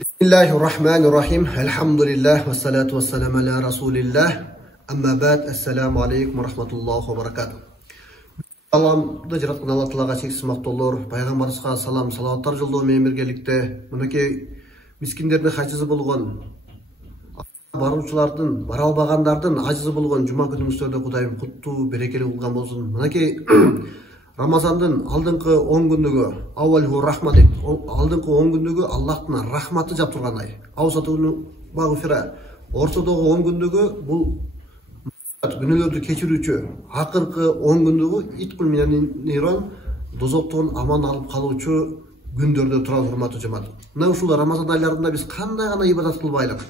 Bismillahirrahmanirrahim. Elhamdülillah ve salatu ve selamu ala Resulillah. Amma ba'd. Esselamu aleykum ve rahmetullahi ve berekatuhu. Allah'ımda жаратқан Алла Тағалаға шексіз мақтаулар, пайғамбарымызға салам, салауаттар жолдауымен біргелікте, мінекей мискиндердің хажызы болған, барушылардың, бара албағандардың ажызы болған жұма күніміздерде Құдайым құтты, берекелі болған болсын. Мінекей Рамазандың алдыңғы 10 күндігі, ауалху рахма дейді. Алдыңғы 10 күндігі Аллахтың рахматы жап тұрған ай. Аусатыны бағыфира. Ортадағы 10 күндігі бұл günülördü keçirүүчү, акыркы 10 күндүгү иткул менен нейрон дозоктон аман алып калуучу күндөрдө турат урматтуу жамаат. Мына ушул Рамазан айларында биз кандай гана ибадат кылбайлык,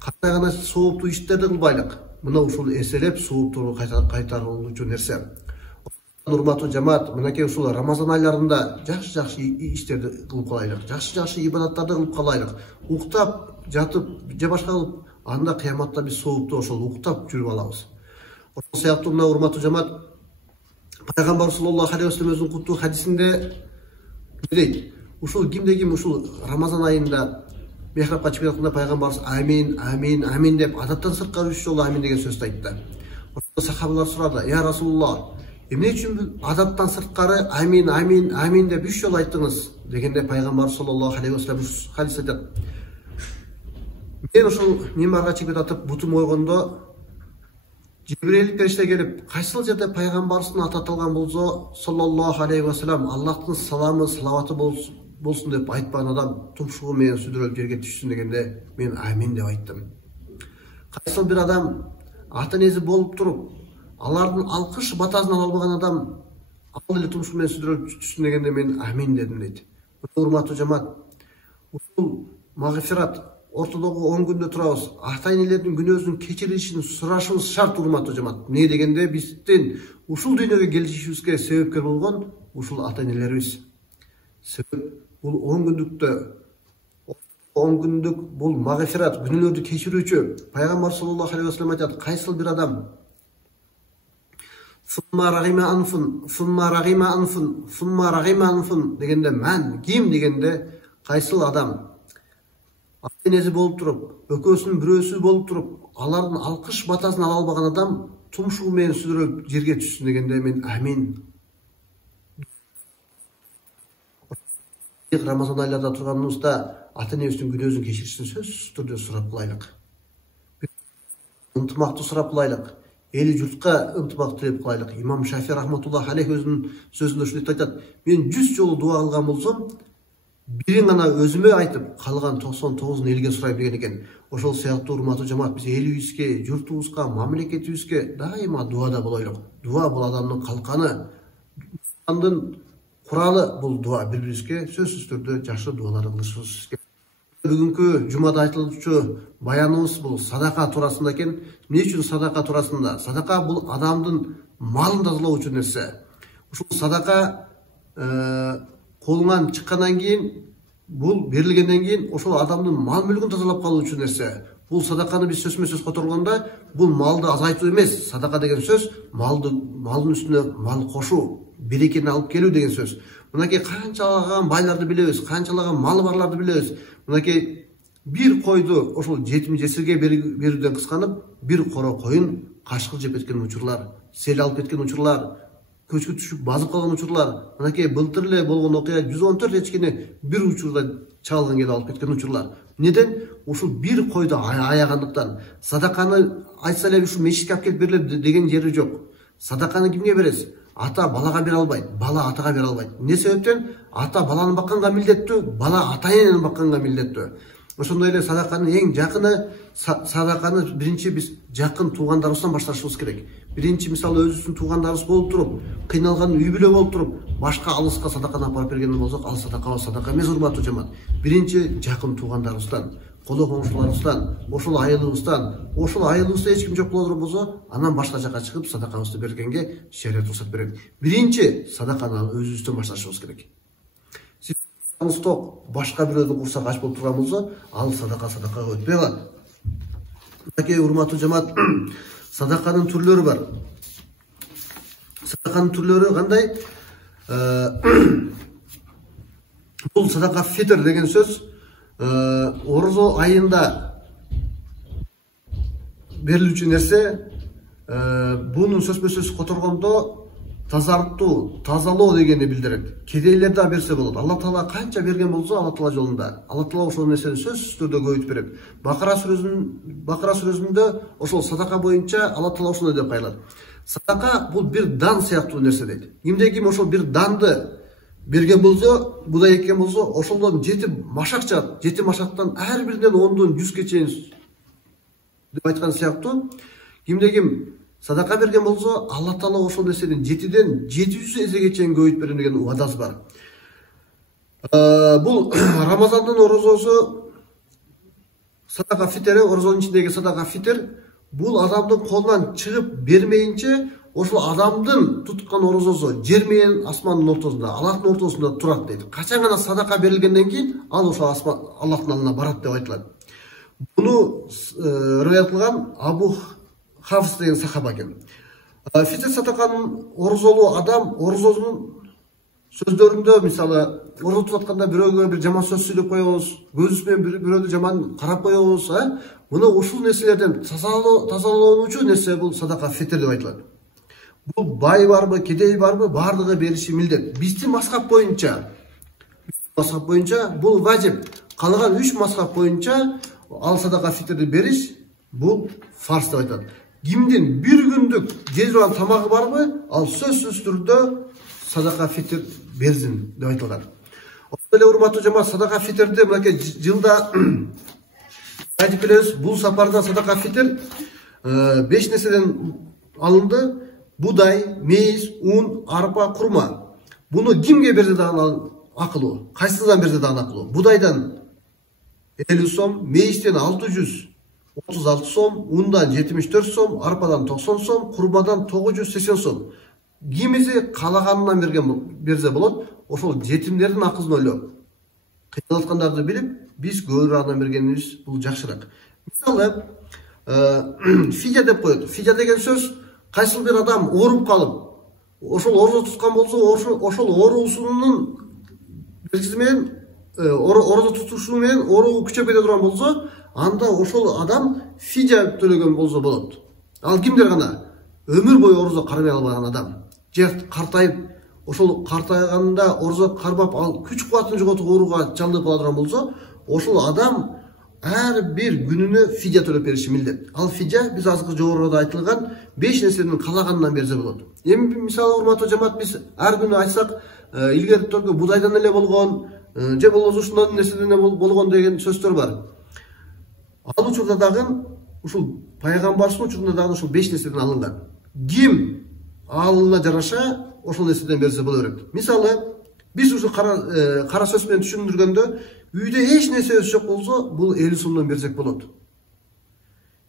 кандай гана сооптуу иштерди кылбайлык. Мына ушул эселеп сооптуу кайтарылуучу нерсе. Урматтуу жамаат, мынакей ушул Рамазан айларында жакшы иштерди кылып калайлык, жакшы ибадаттарды кылып калайлык. Уктап, жатып, же башка кылып, анда кыяматта биз сооптуу ошол уктап жүрүп алабыз. Ошол сыяктуу мына урматтуу жамаат, пайгамбар саллаллаху алейхи вассалам өзүнүн куттуу хадисинде дейт, ушул кимде ким ушул Рамазан айында мехрапка чыгып жатканда пайгамбарыбыз амин, амин, амин деп адаттан сырткары 3 жолу амин деген сөздү айтты. Ошол сахабалар сурады, я Расулуллах, эмне үчүн адаттан сырткары амин, амин, амин деп 3 жолу айттыңыз дегенде пайгамбар саллаллаху алейхи вассалам хадис айтат. Мен ушул мимарга чыгып атып бутум ойгондо Жибрил периште келип, кайсыл жерде пайгамбарыбыздын аты аталган болсо, саллаллаху алейхи вассалам, Аллахтын саламы, салаваты болсун деп айтпаган адам тумшугу менен сүдүрөлүп жерге түшсүн дегенде мен амин деп айттым. Кайсыл бир адам ата энеси болуп туруп, алардын алкыш батасын ала албаган адам ал эле тумшугу менен сүдүрөлүп түшсүн дегенде мен амин дедим дейт. Урматтуу жамаат, ушул магфират ортодогу 10 күндө турабыз. Ата-энелердин күнөөсүн кечиришин сурашыбыз шарт урматтуу жамаат. Эмне дегенде биздин ушул дүйнөгө келишибизге себепкер болгон ушул ата-энелерибиз. Себеп бул 10 күндүк бул магфират, күнөөлөрдү кечирүүчү. Пайгамбар саллаллаху алейхи вассалам айтат, кайсыл бир адам сумма рагима анфун дегенде мен ким дегенде кайсыл адам ата-энеси болуп туруп, экөөсүнүн бирөөсү болуп туруп, алардын алкыш батасын ала албаган адам тумшугу менен сүдүрөлүп жерге түшсүн дегенде мен амин. Рамазан айларда турганыбызда ата-энебиздин күнөөсүн кечиришин сөзсүз түрдө сурап кылайлык. Ынтымактуу сурап кылайлык. Эли журтка ынтымак тилеп кылайлык. Имам Шафи рахматуллахи алейхи өзүнүн сөзүндө ушундай айтат. Мен 100 жолу дуа кылган болсом, бирин гана өзүмө айтып, калган 99-ун элге сурайм деген экен. Ошол сыяктуу урматтуу жамаат, биз элибизге, журтубузга, мамлекетибизге дайыма дуада болойлук. Дуа бул адамдын калканы, адамдын куралы бул дуа. Бири-бирибизге сөзсүз түрдө жакшы дуалар кылышыбыз керек. Бүгүнкү жумада айтылчу баяныбыз бул садака туурасында экен. Эмне үчүн садака туурасында? Садака бул адамдын малын тазалоо үчүн нерсе. Ушул садака колунан чыккандан кийин, бул берилгенден кийин ошол адамдын мал мүлкүн тазалап калуу үчүн нерсе. Бул садаканы биз сөзмө-сөз которгондо, бул малды азайтуу эмес. Садака деген сөз малдын үстүнө мал кошуу, берекени алып келүү деген сөз. Мынакей канчалаган байларды билебиз, канчалаган малы барларды билебиз. Мынакей бир койду ошол жетим жесирге берүүдөн кысканып, бир коро коюн кашкыл жеп кеткен учурлар, сел алып кеткен учурлар, көчкү түшүп базып калган учурлар. Мынакей былтыр эле болгон окуя 114 эчкени бир учурда чалгын келип алып кеткен учурлар. Неден? Ушул бир койду аягандыктан. Садаканы айтса эле ушул мечитке алып келип берилет деген жери жок. Садаканы кимге бересиз? Ата балага бере албайт, бала атага бере албайт. Эмне себептен? Ата баланы бакканга милдеттүү, бала ата-энени бакканга милдеттүү. Ошондой эле садаканын эң жакыны, садаканы биринчи биз жакын туугандарыбыздан башташыбыз керек. Биринчи мисалы өзүбүздүн туугандарыбыз болуп туруп, кыйналган үй бүлө болуп туруп, башка алыска садаканы алып берген болсок, ал садака эмес урматтуу жамаат. Биринчи жакын туугандарыбыздан, коло коңшуларыбыздан, ошол айылыбызда эч ким жок боло болсо, анан башка жака чыгып садакабызды бергенге шарият уруксат берет. Биринчи садаканы өзүбүздөн башташыбыз керек. Ток башка бирөөдүн курсак ач болуп турган болсо, ал садакага өтпөй калат. Мынакей урматтуу жамаат, садаканын түрлөрү бар. Садаканын түрлөрү кандай? Бул садака фитр деген сөз орозо айында берилүүчү нерсе буну сөзбө сөз которгондо тазартуу, тазалоо дегенди билдирет. Кедейлер да берсе болот. Алла Таала канча берген болсо Алла Таала жолунда, Алла Таала ошол нерсени сөзсүз түрдө көбөйтүп берет. Бакара сүрөсүндө ошол садака боюнча Алла Таала ошондой деп кайлат. Садака бул бир дан сыяктуу нерсе дейт. Кимде ким ошол бир данды берген болсо, будай эккен болсо, ошолдон 7 машак чыгат. 7 машактан ар биринен 10дон 100ге чейин деп айткан сыяктуу, кимде ким садака берген болсо, Алла Таала ошол нерседен 7ден 700 эсеге чейин көбөйтүп берем деген убадасы бар. Бул Рамазандын орозосу садака фитери, орозонун ичиндеги садака фитер, бул адамдын колунан чыгып бермейинче ошол адамдын туткан орозосу жер менен асмандын ортосунда, Аллахтын ортосунда турат дейт. Качан гана садака берилгенден кийин ал ошо Аллахтын алдына барат деп айтылат. Буну риваят кылган Абу Хафс деген сахаба экен. Фитер садаканын орозолуу адам орозосунун сөздөрүндө, мисалы, орозо тутуп атканда бирөөгө бир жаман сөз сүйлөп коебуз, көзүбүз менен бирөөнү жаман карап коебуз, мына ушул нерселерден тазалоонучу нерсе бул садака фитер деп айтылат. Бул бай барбы, кедей барбы, бардыгы бериши милдет. Биздин мазхаб боюнча бул важип. Калган 3 мазхаб боюнча ал садака фитерди бериш бул фарз деп айтат. Кимдин бир күндүк жеп алган тамагы барбы, ал сөзсүз түрдө садака фитер берсин деп айтылган. Ошол эле урматтуу жамаат, садака фитерди мынакей жылда айтып беребиз. Бул сапарда садака фитер 5 нерседен алынды. Будай, мейиз, ун, арпа, курма. Буну кимге берсе дагы акылуу, кайсыдан берсе дагы акылуу. Будайдан 50 сом, мейизден 636 сом, ундан 74 сом, арпадан 90 сом, курмадан 980 сом. Кимиси калаганынан берсе болот. Ошол жетимдердин акысын ойлоп, кыйналып аткандарды билип, биз көбүрөөк бергенибиз бул жакшыраак. Мисалы, фидя деп коет. Фидя деген сөз, кайсыл бир адам ооруп калып, ошол орозо туткан болсо, ошол оорусунун белгиси менен, орозо тутушу менен оору күчөп кете турган болсо, анда ошол адам фидя төлөгөн болсо болот. Ал кимдер гана? Өмүр бою орозо карбай албаган адам, же картайып, ошол картайганда орозо карбап, ал күч кубатын жоготуп ооруга чалдыгып кала турган болсо, ошол адам ар бир күнүнө фидя төлөп бериши милдет. Ал фидя биз азыркы жогоруда айтылган 5 нерседен калаганынан берсе болот. Эми мисалы урматтуу жамаат, биз ар күнү айтсак, илгертөргө будайдан эле болгон, же болбосо ушундай нерседен болгон деген сөздөр бар. Ал учурда дагы ушул пайгамбардын учурунда дагы ушул 5 нерседен алынган. Ким алына жараша ошол нерседен берсе боло берет. Мисалы, биз ушул кара сөз менен түшүндүргөндө, үйдө эч нерсе жок болсо, бул 50 сомдон берсек болот.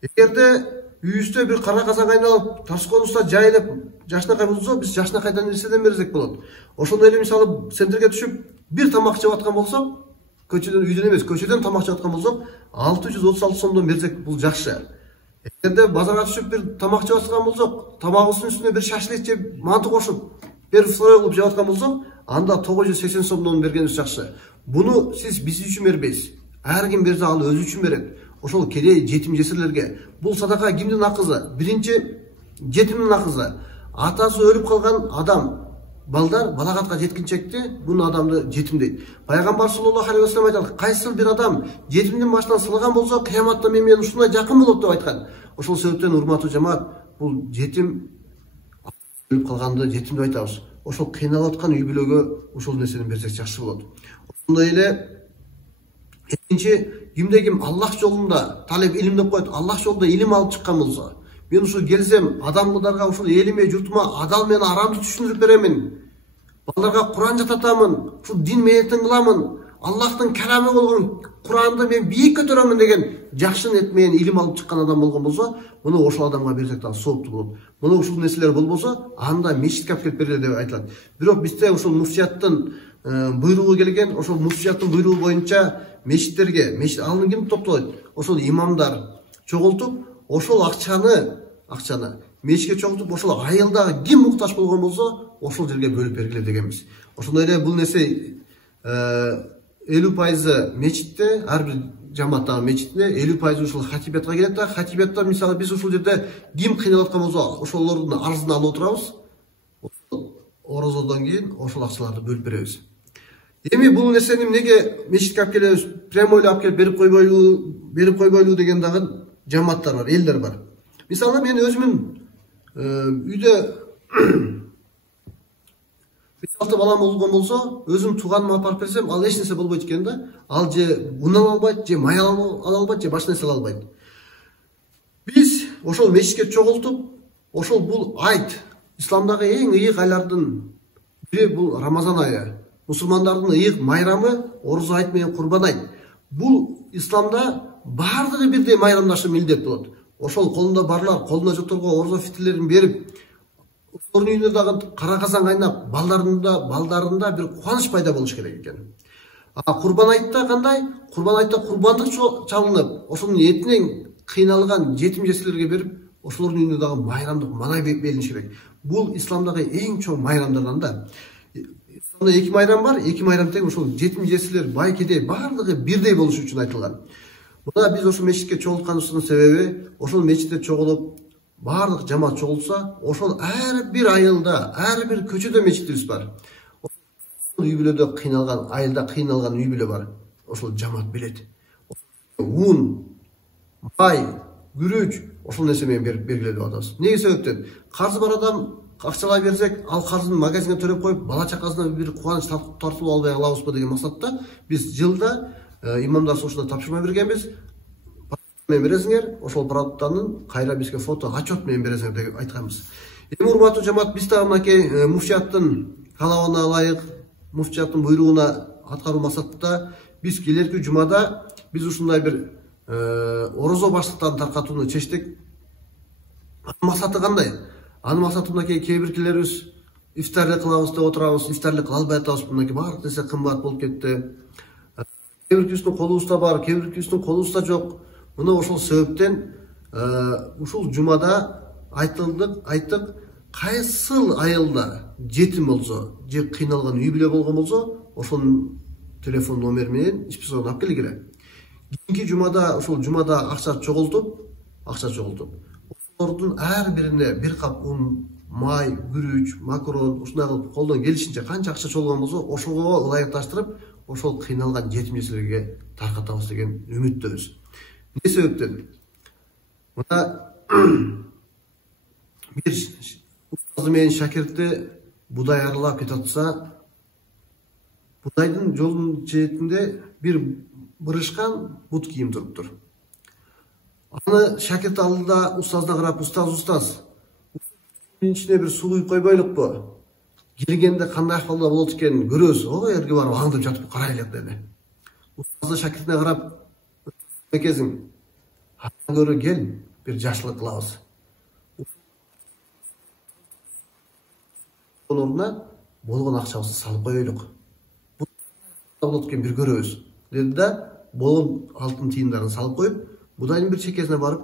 Эгерде үйүбүздө бир кара казан кайналып, тасконубузда жайылып, жашнакай болсо, биз жашнакайдан нерседен берсек болот. Ошондой эле мисалы центрге түшүп, бир тамак жеп аткан болсок, көчөдөн, үйдөн эмес, көчөдөн тамак жеп аткан болсок, 636 сомдон берсек бул жакшы. Эгерде базарга түшүп бир тамак жеп аткан болсок, тамагыбыздын үстүнө бир шашлык жеп, манты кошуп, бир фрой кылып жеп аткан болсок, анда 980 сомдон бергенибиз жакшы. Буну сиз биз үчүн бербейсиз. Ар ким берсе ал өзү үчүн берет. Ошол кедей, жетим жесирлерге. Бул садака кимдин акызы? Биринчи жетимдин акызы. Атасы өлүп калган адам, балдар балагатка жеткинчекте бул адамды жетим дейт. Пайгамбар саллаллаху алейхи вассалам айтат, кайсыл бир адам жетимдин башынан сылган болсо, кыяматта мен менен ушундай жакын болот деп айткан. Ошол себептен урматтуу жамаат, бул жетим өлүп калганды жетим деп айтабыз. Ошол кыйналып аткан үй бүлөгө ушул нерсени берсек жакшы болот. Ошондой эле экинчи, кимде ким Аллах жолунда талеп илим деп коет, Аллах жолунда илим алып чыккан болсо, мен ушул келсем, адамдарга ушул элиме, журтума адал менен арамды түшүндүрүп беремин. Балдарга Куран жататамын, ушул дин мээнетин кыламын, Аллахтын каламы болгон Куранды мен бийик көтөрөмүн деген жакшы ниет менен илим алып чыккан адам болгон болсо, муну ошол адамга берсек дагы сооптуу болот. Муну ушул нерселер болбосо, анда мечитке алып келип бергиле деп айтылат. Бирок бизде ушул муфтияттын буйругу келген, ошол муфтияттын буйругу боюнча мечиттерге, алынып ким топтойт? Ошол имамдар чогултуп, ошол акчаны мечитке чогултуп, ошол айылдагы ким муктаж болгон болсо, ошол жерге бөлүп бергиле дегенбиз. Ошондой эле бул нерсе 50% мечитте, ар бир жамааттагы мечитте 50% ушул хатибатка келет да, хатибатта мисалы биз ушул жерде ким кыйналып аткан болсо ошолордун арызын алып отурабыз. Орозодон кийин ошол акчаларды бөлүп беребиз. Эми бул нерсени эмнеге мечитке алып келебиз, прямо алып келип берип койбойлу деген дагы жамааттар бар, элдер бар. Мисалы мен өзүмүн үйдө 5-6 балам болгон болсо, өзүм тууганыма алып берсем, ал эч нерсе болбойт экен да. Ал же un ала албайт, же май ала албайт, же башка нерсе ала албайт. Биз ошол мечитке чогултуп, ошол бул айт, исламдагы эң ыйык айлардын бири бул Рамазан айы. Мусулмандардын ыйык майрамы Орозо айт менен Курбан айт. Бул исламда бардыгы бирдей майрамдашы милдет болот. Ошол колунда барлар, колуна жокторго орозо фитирлерин берип, ошолордун үйүнө дагы кара казан кайнап, балдарында бир кубаныч пайда болуш керек экен. Курбан айтта кандай? Курбан айтта курбандык чалынып, ошонун этинен кыйналган жетим жесирлерге берип, ошолордун үйүнө дагы майрамдык манай берилиш керек. Бул исламдагы эң чоң майрамдардан да. Исламда 2 майрам бар, 2 майрам тең ошол жетим жесирлер, бай кедей бардыгы бирдей болуш үчүн айтылган. Мына биз ошол мечитке чогултканыбыздын себеби, ошол мечитте чогулуп, бардык жамаат чогулса, ошол ар бир айылда, ар бир көчөдө мечитибиз бар. Үй бүлөдө кыйналган, айылда кыйналган үй бүлө бар. Ошол жамаат билет. Un, май, күрүч, ошол нерсе менен бергиле деп атабыз. Неге себептен? Карзы бар адам акчалай берсек, ал карзын магазинге төлөп коюп, бала чакасына бир кубаныч тартылып албай калабызбы деген максатта биз жылда имамдар сошуна тапшырма бергенбиз. Мен бересиңер, ошол продукттардын кайра бизге фото, отчет менен бересиңер деп айтканбыз. Эми урматтуу жамаат, биз дагы мынакей муфтияттын талабына ылайык, муфтияттын буйругуна аткаруу максатында биз келерки жумада биз ушундай бир орозо баштыктарын таркатууну чечтик. Максаты кандай? Анын максаты мынакей кээ биркилерибиз ифтарлык кылабыз деп отурабыз, ифтарлык кыла албай атабыз, мынакей баардык нерсе кымбат болуп кетти. Кээ биркибиздин колубузда бар, кээ биркибиздин колубузда жок. Мына ошол себептен ушул жумада айттык, кайсыл айылда жетим болсо, же кыйналган үй бүлө болгон болсо, ошонун телефон номери менен списогун алып келгиле. Кийинки жумада ошол жумада акча чогултуп, ошолордун ар бирине бир кап un, май, күрүч, макарон, ушундай кылып колдон келишинче канча акча чогулган болсо, ошого ылайыкташтырып, ошол кыйналган жетим жесирлерге таркатабыз деген үмүттөбүз. Не себептен? Мына бир устазы менен шакирти будай аралап кетип атса, будайдын жолунун четинде бир бырышкан бут кийим туруптур. Аны шакирт алдыда устазына карап, устаз, ичине бир суу куюп койбойлукпу? Келгенде кандай акыбалда болот экенин көрөбүз. Ой, эрге барып аңдып жатып карайлык деди. Устазы шакиртине карап, экесиң, андан көрө кел, бир жакшылык кылабыз. Ордуна болгон акчабызды салып коелук. Бул болот экен бир көрөбүз. Деди да, болгон алтын тыйындарын салып коюп, будайдын бир чекесине барып,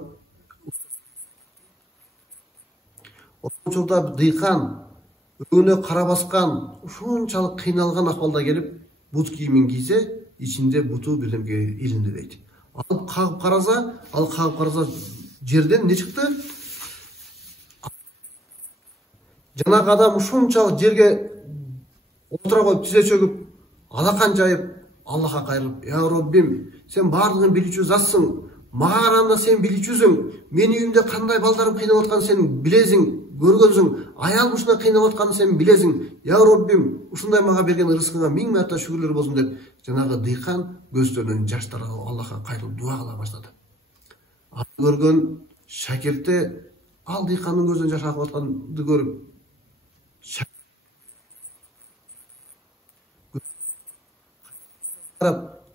ошолчорда дыйкан, өңүнө кара баскан, ушунчалык кыйналган акыбалда келип, бут кийимин кийсе, ичинде буту бирдемге илинди дейт. Ал кагып караса, жерден не чыкты? Жанагы адам ушунчалык жерге отура коюп, тизе чөгүп, алакан жайып, Аллахка кайрылып, "Я Роббим, сен бардыгын билүүчү затсың. Мага караганда сен билүүчүсүң. Менин үйүмдө кандай балдарым кыйналып атканын сен билесиң, көргөнсүң. Аялым ушундай кыйналып атканын сен билесиң. Я Роббим, ушундай мага берген ырыскыңа миң марта шүгүрлөр болсун" деп, жанагы дыйкан көздөрүнөн жаштар Аллахка кайрылып дуа кыла баштады. Аны көргөн шакирти ал дыйкандын көзүнөн жаш агып атканды көрүп,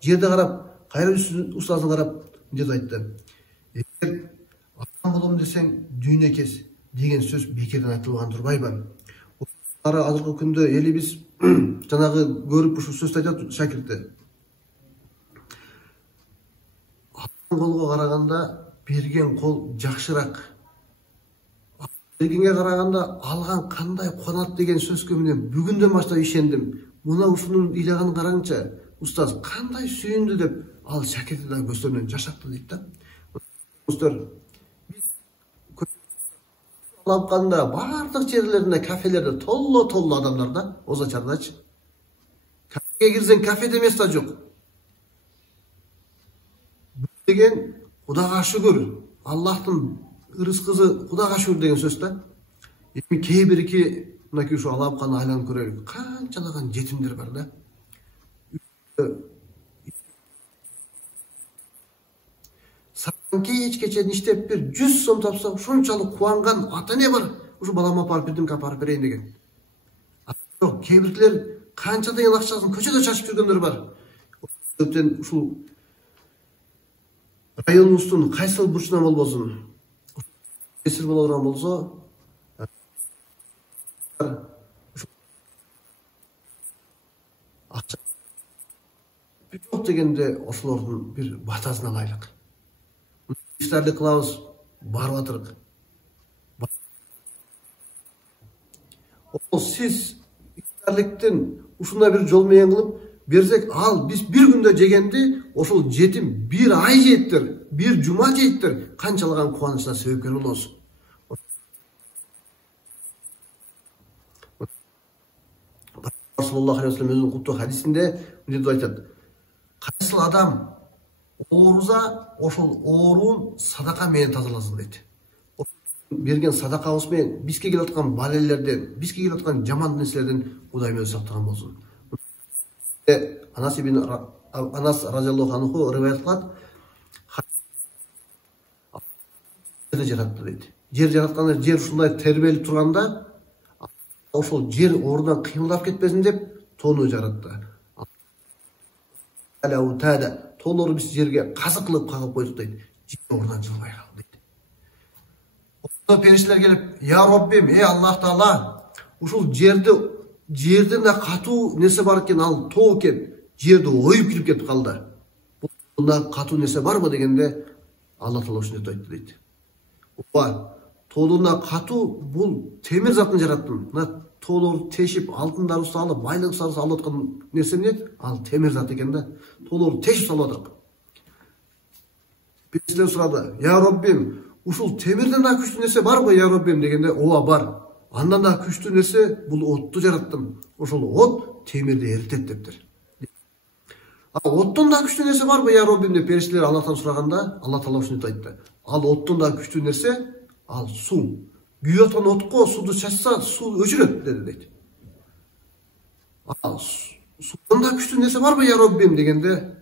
жерде карап, кайра устазына карап, деп айтты. Эгер адам болом десең, дүйнө кез деген сөз бекерден айтылган турбайбы? Азыркы күндө элибиз жанагы көрүп ушул сөздү айтат шакирти. Адам колго караганда берген кол жакшыраак. Бергенге караганда алган кандай кубанат деген сөзгө менен бүгүндөн баштап ишендим. Мына ушунун ыйлаганын караңчы. устаз кандай сүйүндү деп ал шакирти да көздөрүнөн жаш акты дейт да. Достор, Ламканда бардык жерлеринде, кафелерде толло адамдар да, Оза Чардачы. Кафеге кирсең, кафеде место жок. Деген Кудайга шүгүр, Аллахтын ырыскызы Кудайга шүгүр деген сөз да. Эми кээ бирки мынакей ушу Аламканы айланып көрөлүк. Канчалаган жетимдер бар да. Кечке иштеп бир 100 сом тапса, ушунчалык кубанган ата эне бар. Ушу балама апарып бирдимке апарып берейин деген. Жок, кээ биркилер канча деген акчасын көчөдө чачып жүргөндөр бар. Өтөн ушул районубуздун кайсыл бурчунан болбосун, кесир боло турган болсо, акча жок дегенде ошолордун бир батасын алайлык. İftarlık kılavuz barıp atırık. O siz iftarlıktan uşunda bir jol meyen kılıp bersek al biz bir günde jegendi oşul jetim bir ay jettir, bir juma jettir. Kançalagan kuvanычына себепкер болосуз. Sallallahu aleyhi ve sellem özünün kutlu hadisinde ne aytат? Кайсыл адам ооруза ошол оорун садака менен тазаласын дейт. Берген садакабыз менен бизге келип аткан балелерден, бизге келип аткан жаман нерселерден Кудайым өзү сактаган болсун. Анас разияллаху анху риваят кылат. Жерди жаратты дейт. Жер жаратканда жер ушундай тербелип турганда ошол жер ордунан кыймылдап кетпесин деп тоону жаратты. Тоолорду биз жерге казык кылып кагып койдук дейт. Жер ордунан жылбай калды дейт. Ошондо периштелер келип, "Я Роббим, Аллах Таала, ушул жерден да катуу нерсе бар экен, ал тоо экен. Жерди оюп кирип кетип калды. Бунда катуу нерсе барбы?" дегенде Аллах Таала ушинтип айтты дейт. "Ооба, тоодон да катуу бул темир затын жараттым. Мына тоолорду тешип, алтындарды салып, байлыктарды салып аткан нерсе эмне? Ал темир зат экен да. Тоолорду тешип салып атат." Периштелер сурады, "Я Роббим, ушул темирден да күчтүү нерсе барбы, Я Роббим?" дегенде, "Ооба бар. Андан да күчтүү нерсе бул отту жараттым. Ошол от темирди эритет" дептир. Оттон да күчтүү нерсе барбы, Я Роббим деп периштелер Аллахтан сураганда, Аллах Таала ушинтип айтты. "Ал оттон да күчтүү нерсе ал суу. Күйүп аткан отко сууду чачса, суу өчүрөт" деди дейт. "Ал суудан да күчтүү нерсе барбы, Я Роббим?" дегенде,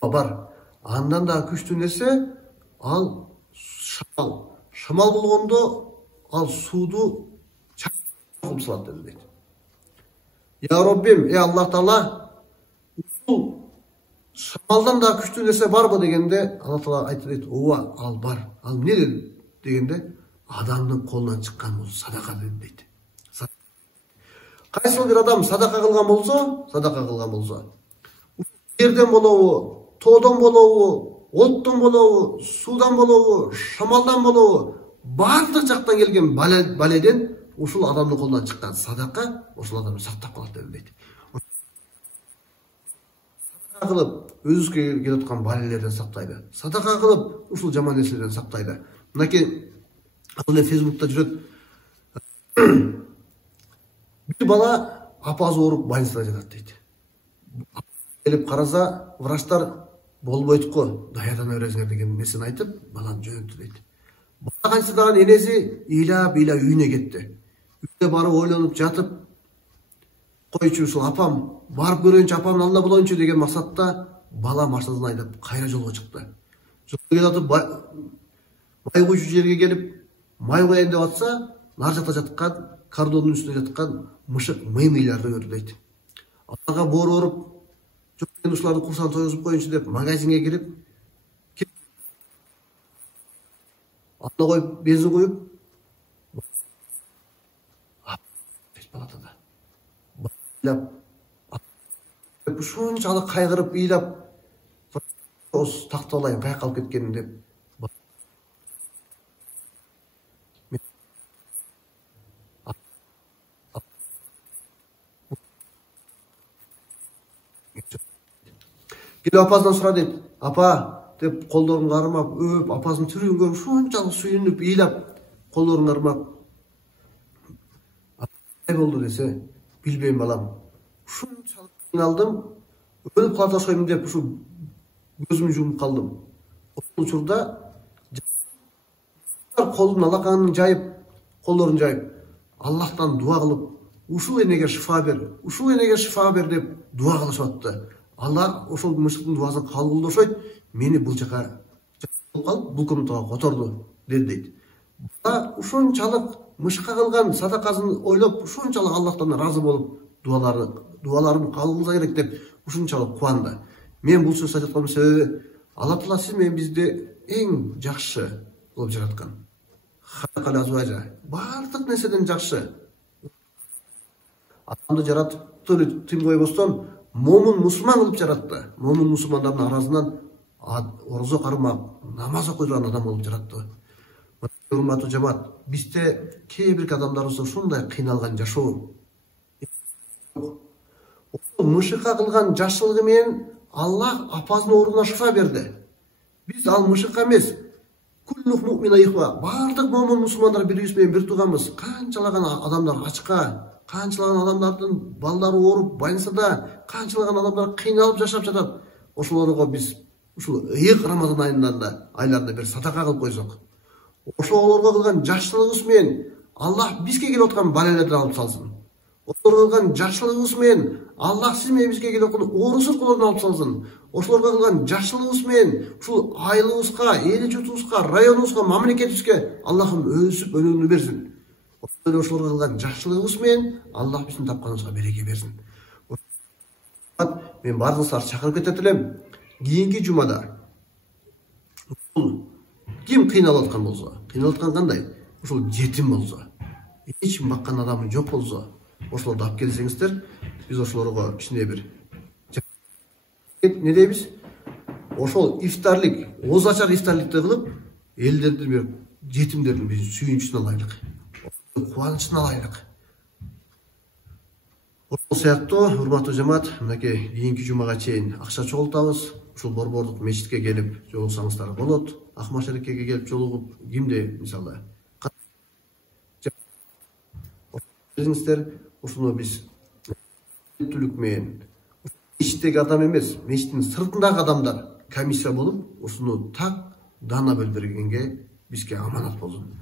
"Бар. Андан да күчтүү нерсе ал шамал. Шамал болгондо ал сууду чачып салат" деди дейт. "Я Роббим, Аллах Таала, ушул шамалдан да күчтүү нерсе барбы?" дегенде Аллах Таала айтты дейт, "Ооба, ал бар. Ал эмне деди?" дегенде, "Адамдын колунан чыккан бул садака" деди дейт. Кайсыл бир адам садака кылган болсо, жерден болобу, тоодон болобу, оттон болобу, суудан болобу, шамалдан болобу, баардык жактан келген баледен ушул адамдын колунан чыккан садака ошол адамды сактап калат дейт. Садака кылып өзүбүзгө келип аткан балелерден сактайды. Садака кылып ушул жаман нерселерден сактайды. Мынакей ал эле Фейсбукта жүрөт. Бир бала апасы ооруп больницада жатат дейт. Келип караса, врачтар болбойт го, даярдана бересиңер деген нерсени айтып, баланы жөнөттү дейт. Бала канчадан энеси ыйлап үйүнө кетти. Үйдө барып ойлонуп жатып, койчу ушул апам, барып көрөйүнчү, апамдын алдында болоюнчу деген максатта бала машинасын айдап кайра жолго чыкты. Жолго келатып май куйчу жерге келип, май коеюн деп атса, нар жакта жаткан, кордондун үстүндө жаткан мышык мыймыйларды көрдү дейт. Аларга боору ооруп, жок мен ушуларды курсанып тойгузуп коеюнчу деп магазинге кирип, атына коюп, бензин коюп, палатада ушунчалык кайгырып, ыйлап, тактап алайын, каяка алып кеткенин деп келип апасынан сура дейт. Апа деп колдорун кармап, өп, апасынын түрүн көрүп ушунчалык сүйүнүп, ыйлап, колдорун кармап, кандай болду десе, билбейм балам. Ушунчалык кыйналдым, өлүп кала турушойм деп ушу көзүмдү жумуп калдым. Ошол учурда колун алаканын жайып, колдорун жайып, Аллахтан дуа кылып, ушул энеге шифа бер, ушул энеге шифа бер деп дуа кылышатты. Алла ошол мышыктын дуасын кабылдошойт, мени бул жака калып, бул комнатага которду дейт. Бала ушунчалык мышыкка кылган садакасын ойлоп, ушунчалык Аллахтан ыраазы болуп, дуаларым кабылса керек деп ушунчалык кубанды. Мен бул сөздү айтып атканымдын себеби, Алла Таала сиз менен бизди эң жакшы кылып жараткан. Бардык нерседен жакшы. Адамды жаратып тим койбостон момун мусулман кылып жаратты. Момун мусулмандардын арасынан орозо кармап, намаз окуй турган адам болуп жаратты. Урматтуу жамаат, бизде кээ бир адамдарыбыз ушундай кыйналган жашоо. Мышыкка кылган жакшылыгы менен Аллах апасынын ордуна шифа берди. Биз ал мышыкка эмес, куллух муъмина ихва, бардык момун мусулмандар бирибиз менен бир тууганбыз. Канчалаган адамдар ачка, канчалаган адамдардын балдары ооруп, больницада, канчалаган адамдар кыйналып жашап жатат. Ошолорго биз ушул ыйык Рамазан айларында бир садака кылып койсок, ошолорго кылган жакшылыгыбыз менен Аллах бизге келип аткан балелерден алып салсын. Ошолорго кылган жакшылыгыбыз менен Аллах сиз менен бизге келип аткан оорусузлуктардан алып салсын. Ошолорго кылган жакшылыгыбыз менен ушул айылыбызга, эл журтубузга, районубузга, мамлекетибизге Аллахым өсүп өнүгүүнү берсин. Ошолорго кылган жакшылыгыбыз менен Аллах биздин тапканыбызга береке берсин. Мен баарыңыздарды чакырып кетет элем. Кийинки жумада ким кыйналып аткан болсо, кыйналып аткан кандай? Ушул жетим болсо, эч ким баккан адамы жок болсо, ошолорду алып келсеңиздер, биз ошолорго кичине бир не дейбиз? Ошол ифтарлык, ооз ачар ифтарлыкты кылып, элдердин бир жетимдердин биз сүйүнчүн алайлык, кубанычын алайлык. Ошол сыяктуу урматтуу жамаат, мынакей кийинки жумага чейин акча чогултабыз. Ушул борбордук мечитке келип жолуксаңыздар болот. Акмак шерекеге келип жолугуп, кимде мисалы билиңиздер, ушуну биз түлүк менен мечиттеги адам эмес, мечиттин сыртындагы адамдар комиссия болуп, ушуну так даана бөлүп бергенге бизге аманат болсун.